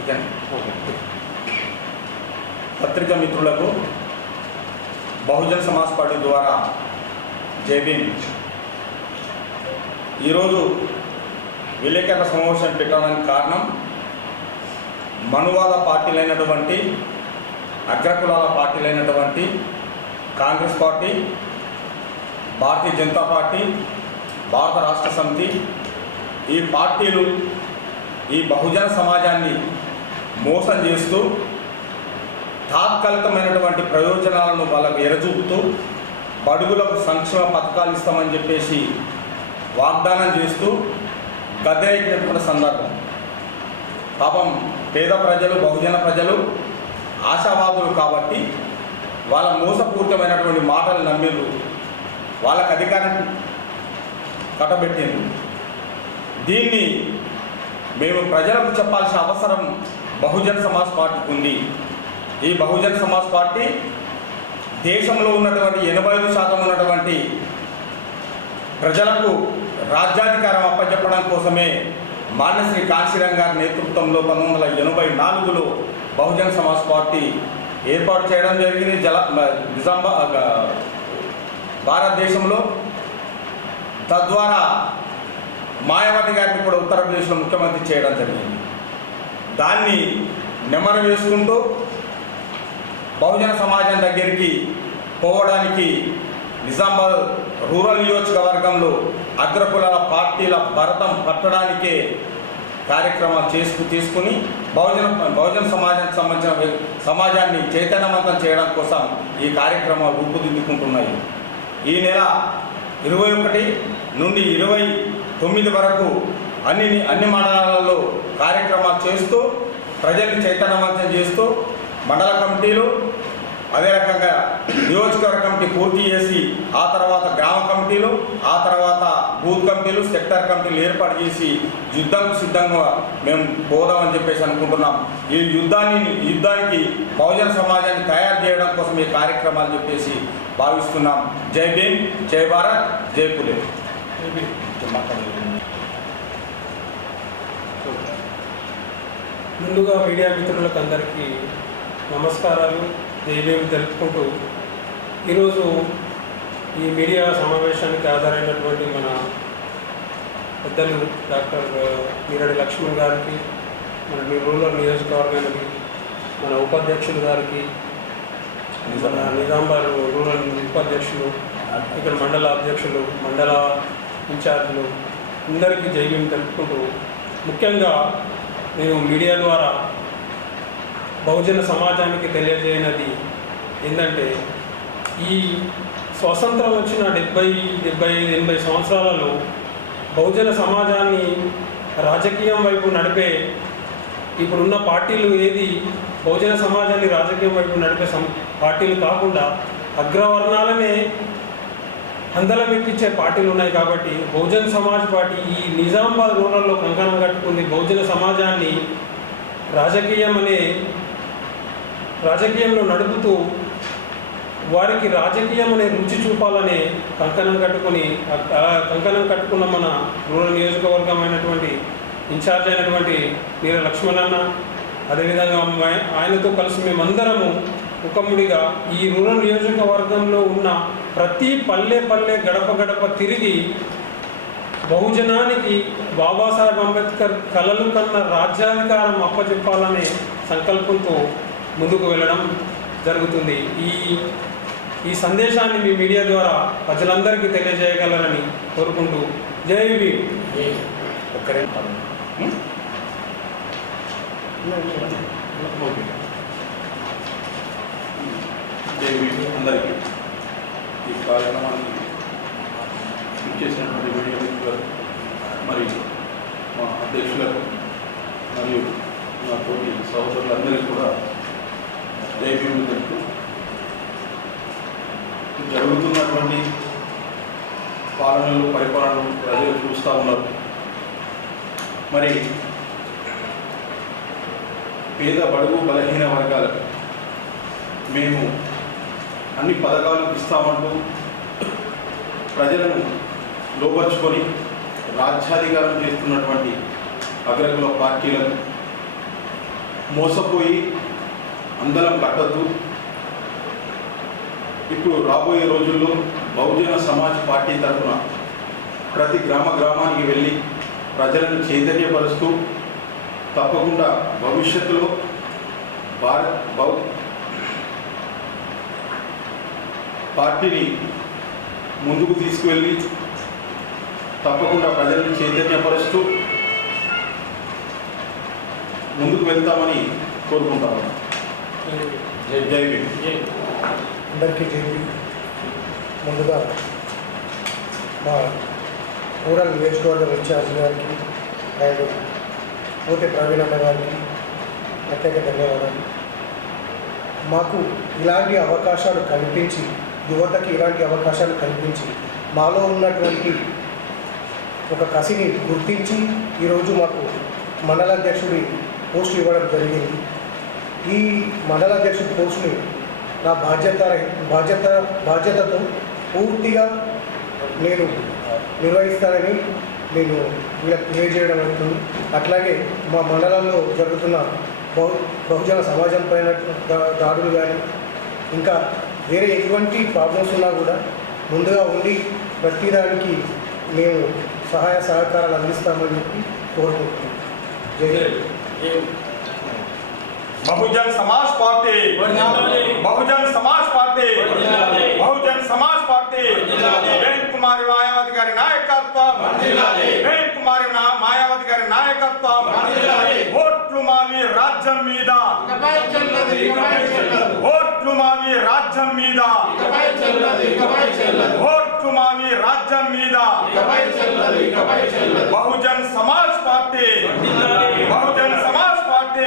ఓకేనా పత్రికా మిత్రులకు బహుజన్ సమాజ్ పార్టీ ద్వారా జైబీన్ ఈరోజు విలేకరుల సమావేశం పెట్టడానికి కారణం మనువాద పార్టీలైనటువంటి అగ్రకులాల పార్టీలైనటువంటి కాంగ్రెస్ పార్టీ భారతీయ జనతా పార్టీ భారత రాష్ట్ర సమితి ఈ పార్టీలు ఈ బహుజన సమాజాన్ని మోసం చేస్తూ తాత్కాలికమైనటువంటి ప్రయోజనాలను వాళ్ళకు ఎరచూపుతూ బడుగులకు సంక్షేమ పథకాలు ఇస్తామని చెప్పేసి వాగ్దానం చేస్తూ గద్దెక్కినటువంటి సందర్భం. పాపం పేద ప్రజలు బహుజన ప్రజలు ఆశావాదులు కాబట్టి వాళ్ళ మోసపూరితమైనటువంటి మాటలు నమ్మిరు వాళ్ళకు అధికారం కట్టబెట్టింది దీన్ని మేము ప్రజలకు చెప్పాల్సిన అవసరం బహుజన్ సమాజ్ పార్టీకి ఉంది. ఈ బహుజన్ సమాజ్ పార్టీ దేశంలో ఉన్నటువంటి ఎనభై ఐదు శాతం ఉన్నటువంటి ప్రజలకు రాజ్యాధికారం అప్పచెప్పడం కోసమే మాన్యశ్రీ కాశీరాం గారి నేతృత్వంలో పంతొమ్మిది వందల ఎనభై నాలుగులో బహుజన్ సమాజ్ పార్టీ ఏర్పాటు చేయడం జరిగింది. జల నిజాంబా భారతదేశంలో. తద్వారా మాయావతి గారిని కూడా ఉత్తరప్రదేశ్లో ముఖ్యమంత్రి చేయడం జరిగింది. దాన్ని నెమర వేసుకుంటూ బహుజన సమాజం దగ్గరికి పోవడానికి నిజామాబాద్ రూరల్ నియోజకవర్గంలో అగ్రకులాల పార్టీల భరతం పట్టడానికే కార్యక్రమాలు చేసుకు తీసుకుని బహుజన బహుజన సమాజానికి సంబంధించిన సమాజాన్ని చైతన్యవంతం చేయడం కోసం ఈ కార్యక్రమాలు రూపుదిద్దుకుంటున్నాయి. ఈ నెల ఇరవై ఒకటి నుండి ఇరవై తొమ్మిది వరకు అన్ని అన్ని మండలాలలో కార్యక్రమాలు చేస్తూ ప్రజల్ని చైతన్యవంతం చేస్తూ మండల కమిటీలు అదే రకంగా నియోజకవర్గ కమిటీ పూర్తి చేసి ఆ తర్వాత గ్రామ కమిటీలు ఆ తర్వాత బూత్ కమిటీలు సెక్టర్ కమిటీలు ఏర్పాటు చేసి యుద్ధంకు సిద్ధంగా మేము పోదామని చెప్పేసి అనుకుంటున్నాం. ఈ యుద్ధాన్ని యుద్ధానికి బహుజన సమాజాన్ని తయారు చేయడం కోసం ఈ కార్యక్రమాలు చెప్పేసి భావిస్తున్నాం. జై భీమ్ జై భారత్ జై పులే ముందుగా మీడియా మిత్రులకు అందరికీ నమస్కారాలు. జైలేమి తెలుపుకుంటూ ఈరోజు ఈ మీడియా సమావేశానికి ఆధారైనటువంటి మన పెద్దలు డాక్టర్ మీరడి లక్ష్మణ్ గారికి మన రూరల్ నియోజకవర్గానికి మన ఉపాధ్యక్షులు గారికి మన నిజామాబాద్. రూరల్ ఉపాధ్యక్షులు ఇక్కడ మండల అధ్యక్షులు మండల ఇన్ఛార్జీలు అందరికీ జైవ్యం తెలుపుకుంటూ ముఖ్యంగా నేను మీడియా ద్వారా బహుజన సమాజానికి తెలియజేయనది ఏంటంటే ఈ స్వతంత్రం వచ్చిన డెబ్బై డెబ్బై ఐదు ఎనభై సంవత్సరాలలో బహుజన సమాజాన్ని రాజకీయం వైపు నడిపే ఇప్పుడున్న పార్టీలు ఏది బహుజన సమాజాన్ని రాజకీయం వైపు నడిపే సం పార్టీలు కాకుండా అగ్రవర్ణాలనే అందలం ఎక్కించే పార్టీలు ఉన్నాయి కాబట్టి బహుజన్ సమాజ్ పార్టీ ఈ నిజామాబాద్ రూరల్లో కంకణం కట్టుకుంది. బహుజన సమాజాన్ని రాజకీయం అనే రాజకీయంలో నడుపుతూ వారికి రాజకీయం అనే రుచి చూపాలనే కంకణం కట్టుకొని కంకణం కట్టుకున్న మన రూరల్ నియోజకవర్గం అయినటువంటి ఇన్ఛార్జ్ అయినటువంటి వీర లక్ష్మణన్న అదేవిధంగా ఆయనతో కలిసి మేమందరము ముఖముడిగా ఈ రూరల్ నియోజకవర్గంలో ఉన్న ప్రతి పల్లె పల్లె గడప గడప తిరిగి బహుజనానికి బాబాసాహెబ్ అంబేద్కర్ కలలు కన్న రాజ్యాధికారం అప్పచెప్పాలనే సంకల్పంతో ముందుకు వెళ్ళడం జరుగుతుంది. ఈ ఈ సందేశాన్ని మీ మీడియా ద్వారా ప్రజలందరికీ తెలియజేయగలరని కోరుకుంటూ జై భీమ్. ఒక్కరే అందరికీ. ఈ కార్యక్రమాన్ని ఇచ్చేసినటువంటి వీడియో మిత్రులకు మరి మా అధ్యక్షులకు మరియు మా తోటి సహోదరులందరికీ కూడా జైభీములు తెలుపుతూ జరుగుతున్నటువంటి పాలనలు పరిపాలనలు ప్రజలు చూస్తూ ఉన్నారు. మరి పేద బడుగు బలహీన వర్గాలకు మేము అన్ని పథకాలు ఇస్తామంటూ ప్రజలను లోపరుచుకొని రాజ్యాధికారం చేస్తున్నటువంటి అగ్రకుల పార్టీలను మోసపోయి అందరం కట్టద్దు. ఇప్పుడు రాబోయే రోజుల్లో బహుజన సమాజ్ పార్టీ తరఫున ప్రతి గ్రామ గ్రామానికి వెళ్ళి ప్రజలను చైతన్యపరుస్తూ తప్పకుండా భవిష్యత్తులో భారత్ పార్టీని ముందుకు తీసుకువెళ్ళి తప్పకుండా ప్రజలను చైతన్యపరుస్తూ ముందుకు వెళ్తామని కోరుకుంటాము. జై అందరికీ జైవి ముందుగా మా రూరల్ నియోజకవర్గం ఇన్ఛార్జ్ గారికి అండ్ పోతే ప్రవీణ్ గారికి ప్రత్యేక ధన్యవాదాలు. మాకు ఇలాంటి అవకాశాలు కల్పించి యువతకి ఇలాంటి అవకాశాలు కల్పించి మాలో ఉన్నటువంటి ఒక కసిని గుర్తించి ఈరోజు మాకు మండలాధ్యక్షుడి పోస్ట్ ఇవ్వడం జరిగింది. ఈ మండలాధ్యక్షుడి పోస్టుని పోస్ట్ని నా బాధ్యత బాధ్యత బాధ్యతతో పూర్తిగా నేను నిర్వహిస్తానని నేను వీళ్ళకి తెలియజేయడం అవుతుంది. అట్లాగే మా మండలంలో జరుగుతున్న బహు బహుజన సమాజం పైన దాడులు కానీ ఇంకా వేరే ఎటువంటి ప్రాబ్లమ్స్ ఉన్నా కూడా ముందుగా ఉండి ప్రతిదానికి మేము సహాయ సహకారాలు అందిస్తామని చెప్పి కోరుకుంటున్నాం. Bahujan Samaj party. Bahujan Samaj party. Bahujan Samaj party. వేణ్ Kumari Mayawati గారి నాయకత్వం. వేణ్ కుమారి నా- మాయావతి గారి నాయకత్వం. ఓట్లు మావి రాజ్యం మీద. ఓట్లు ఓట్కుమావి రాజ్యం మీద ఓట్కుమావి రాజ్యం మీద బహుజన్ సమాజ్ పార్టీ బహుజన్ సమాజ్ పార్టీ